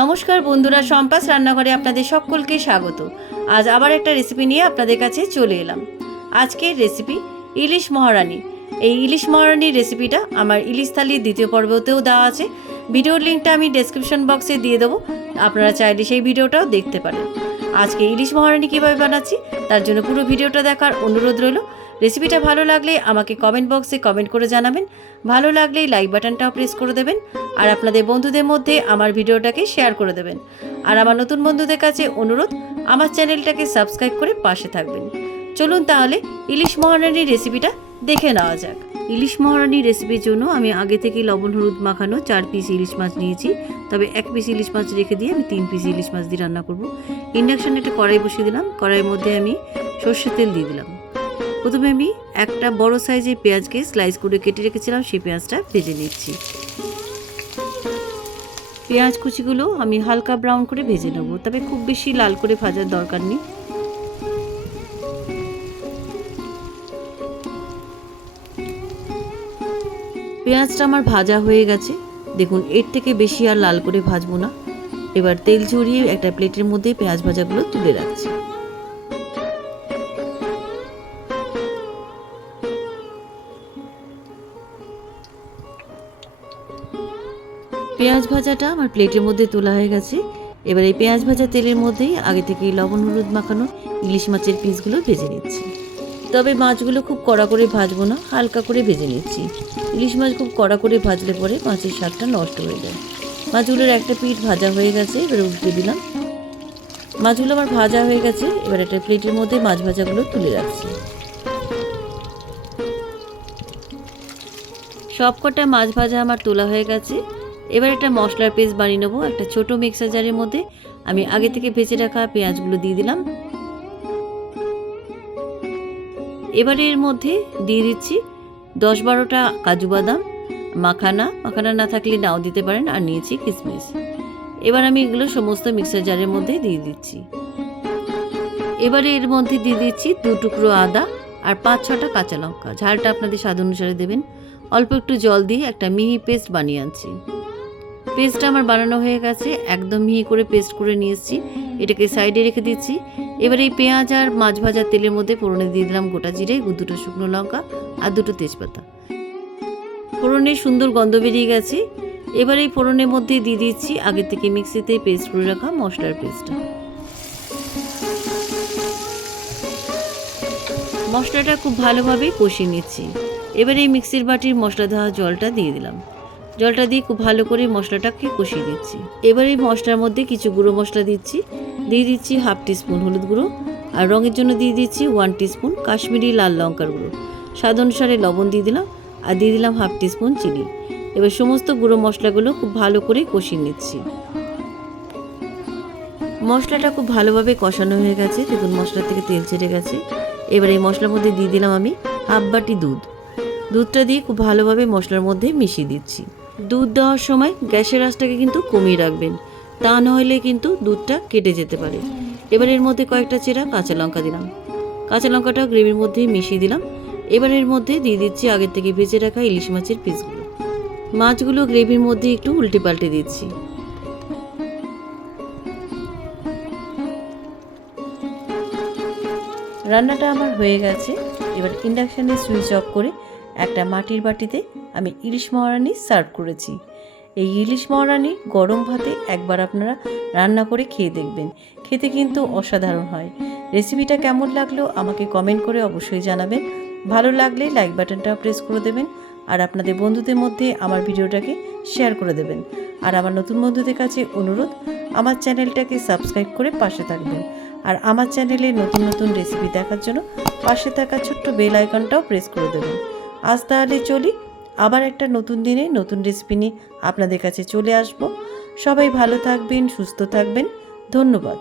নমস্কার বন্ধুরা, সম্পাস রান্নাঘরে আপনাদের সকলকে স্বাগত। আজ আবার একটা রেসিপি নিয়ে আপনাদের কাছে চলে এলাম। আজকের রেসিপি ইলিশ মহারানি। এই ইলিশ মহারানির রেসিপিটা আমার ইলিশ থালির দ্বিতীয় পর্বতেও দেওয়া আছে। ভিডিওর লিঙ্কটা আমি ডেসক্রিপশন বক্সে দিয়ে দেবো, আপনারা চাইলে সেই ভিডিওটাও দেখতে পারেন। আজকে ইলিশ মহারানি কীভাবে বানাচ্ছি তার জন্য পুরো ভিডিওটা দেখার অনুরোধ রইল। রেসিপিটা ভালো লাগলে আমাকে কমেন্ট বক্সে কমেন্ট করে জানাবেন, ভালো লাগলেই লাইক বাটনটাও প্রেস করে দেবেন, আর আপনাদের বন্ধুদের মধ্যে আমার ভিডিওটাকে শেয়ার করে দেবেন। আর আমার নতুন বন্ধুদের কাছে অনুরোধ, আমার চ্যানেলটাকে সাবস্ক্রাইব করে পাশে থাকবেন। চলুন তাহলে ইলিশ মহারানির রেসিপিটা দেখে নেওয়া যাক। ইলিশ মহারানির রেসিপির জন্য আমি আগে থেকে লবণ হলুদ মাখানো 4 পিস ইলিশ মাছ নিয়েছি। তবে 1 পিস ইলিশ মাছ রেখে দিয়ে আমি 3 পিস ইলিশ মাছ দিয়ে রান্না করব। ইন্ডাকশানে একটা কড়াই বসিয়ে দিলাম। কড়াইয়ের মধ্যে আমি সর্ষের তেল দিয়ে দিলাম। প্রথমে আমি একটা বড় সাইজের পেঁয়াজকে স্লাইস করে কেটে রেখেছিলাম, সেই পেঁয়াজটা ভেজে নিচ্ছি। পেঁয়াজ কুচিগুলো আমি হালকা ব্রাউন করে ভেজে নেব, তবে খুব বেশি লাল করে ভাজার দরকার নেই। পেঁয়াজটা আমার ভাজা হয়ে গেছে, দেখুন এর থেকে বেশি আর লাল করে ভাজবো না। এবার তেল ঝরিয়ে একটা প্লেটের মধ্যে পেঁয়াজ ভাজাগুলো তুলে রাখছি। পেঁয়াজ ভাজাটা আমার প্লেটের মধ্যে তোলা হয়ে গেছে। এবার এই পেঁয়াজ ভাজা তেলের মধ্যেই আগে থেকে লবণ হলুদ মাখানো ইলিশ মাছের পিসগুলো ভেজে নিচ্ছি। তবে মাছগুলো খুব কড়া করে ভাজবো না, হালকা করে ভেজে নিচ্ছি। ইলিশ মাছ খুব কড়া করে ভাজলে পরে মাছের স্বাদটা নষ্ট হয়ে যায়। মাছগুলোর একটা পিঠ ভাজা হয়ে গেছে, এবার উল্টে দিলাম। মাছগুলো আমার ভাজা হয়ে গেছে, এবার একটা প্লেটের মধ্যে মাছ ভাজাগুলো তুলে রাখছি। সব কটা মাছ ভাজা আমার তোলা হয়ে গেছে। এবার একটা মশলার পেস্ট বানিয়ে নেবো। একটা ছোট মিক্সার জারের মধ্যে আমি আগে থেকে ভেজে রাখা পেঁয়াজগুলো দিয়ে দিলাম। এবারে এর মধ্যে দিয়ে দিচ্ছি 10-12টা কাজু বাদাম, মাখানা না থাকলে নাও দিতে পারেন, আর নিয়েছি কিশমিশ। এবার আমি এগুলো সমস্ত মিক্সার জারের মধ্যে দিয়ে দিচ্ছি। এবারে এর মধ্যে দিয়ে দিচ্ছি 2 টুকরো আদা আর 5-6টা কাঁচা লঙ্কা। ঝালটা আপনাদের স্বাদ অনুসারে দেবেন। অল্প একটু জল দিয়ে একটা মিহি পেস্ট বানিয়ে আনছি। পেস্টটা আমার বানানো হয়ে গেছে, একদম মিহি করে পেস্ট করে নিয়ে এসেছি। এটাকে সাইডে রেখে দিচ্ছি। এবার এই পেঁয়াজ আর মাছ ভাজার তেলের মধ্যে ফোড়নে দিয়ে দিলাম গোটা জিরে, 2টো শুকনো লঙ্কা আর 2টো তেজপাতা। ফোড়নের সুন্দর গন্ধ বেরিয়ে গেছে। এবার এই ফোড়নের মধ্যে দিয়ে দিচ্ছি আগে থেকে মিক্সিতে পেস্ট করে রাখা মশলার পেস্টটা। মশলাটা খুব ভালোভাবে কষিয়ে নিচ্ছি। এবার এই মিক্সির বাটির মশলা দেওয়া জলটা দিয়ে দিলাম। জলটা দিয়ে খুব ভালো করে মশলাটাকে কষিয়ে দিচ্ছি। এবার এই মশলার মধ্যে কিছু গুঁড়ো মশলা দিচ্ছি। দিয়ে দিচ্ছি 1/2 টিস্পুন হলুদ গুঁড়ো, আর রঙের জন্য দিয়ে দিচ্ছি 1 টিস্পুন কাশ্মীরি লাল লঙ্কার গুঁড়ো। স্বাদ অনুসারে লবণ দিয়ে দিলাম, আর দিয়ে দিলাম 1/2 টিস্পুন চিনি। এবার সমস্ত গুঁড়ো মশলাগুলো খুব ভালো করে কষিয়ে নিচ্ছি। মশলাটা খুব ভালোভাবে কষানো হয়ে গেছে, দেখুন মশলা থেকে তেল ছেড়ে গেছে। এবার এই মশলার মধ্যে দিয়ে দিলাম আমি 1/2 বাটি দুধ। দুধটা দিয়ে খুব ভালোভাবে মশলার মধ্যে মিশিয়ে দিচ্ছি। দুধ দেওয়ার সময় গ্যাসের আঁচটাকে কিন্তু কমিয়ে রাখবেন, তা নইলে কিন্তু দুধটা কেটে যেতে পারে। এবার এর মধ্যে কয়েকটা চেরা কাঁচা লঙ্কা দিলাম। কাঁচা লঙ্কাটা গ্রেভির মধ্যে মিশিয়ে দিলাম। এবার এর মধ্যে দিয়ে দিচ্ছি আগের থেকে ভেজে রাখা ইলিশ মাছের পিসগুলো। মাছগুলো গ্রেভির মধ্যে একটু উল্টে পাল্টে দিচ্ছি। রান্নাটা আমার হয়ে গেছে। এবার ইন্ডাকশানে সুইচ অফ করে একটা মাটির বাটিতে আমি ইলিশ মহারানি সার্ভ করেছি। এই ইলিশ মহারানি গরম ভাতে একবার আপনারা রান্না করে খেয়ে দেখবেন, খেতে কিন্তু অসাধারণ হয়। রেসিপিটা কেমন লাগলো আমাকে কমেন্ট করে অবশ্যই জানাবেন। ভালো লাগলে লাইক বাটনটা প্রেস করে দেবেন, আর আপনাদের বন্ধুদের মধ্যে আমার ভিডিওটাকে শেয়ার করে দেবেন। আর আমার নতুন বন্ধুদের কাছে অনুরোধ, আমার চ্যানেলটাকে সাবস্ক্রাইব করে পাশে থাকবেন। আর আমার চ্যানেলে নতুন নতুন রেসিপি দেখার জন্য পাশে থাকা ছোট্ট বেল আইকনটাও প্রেস করে দেবেন। আজ তাহলে চলি, আবার একটা নতুন দিনে নতুন রেসিপি নিয়ে আপনাদের কাছে চলে আসব। সবাই ভালো থাকবেন, সুস্থ থাকবেন। ধন্যবাদ।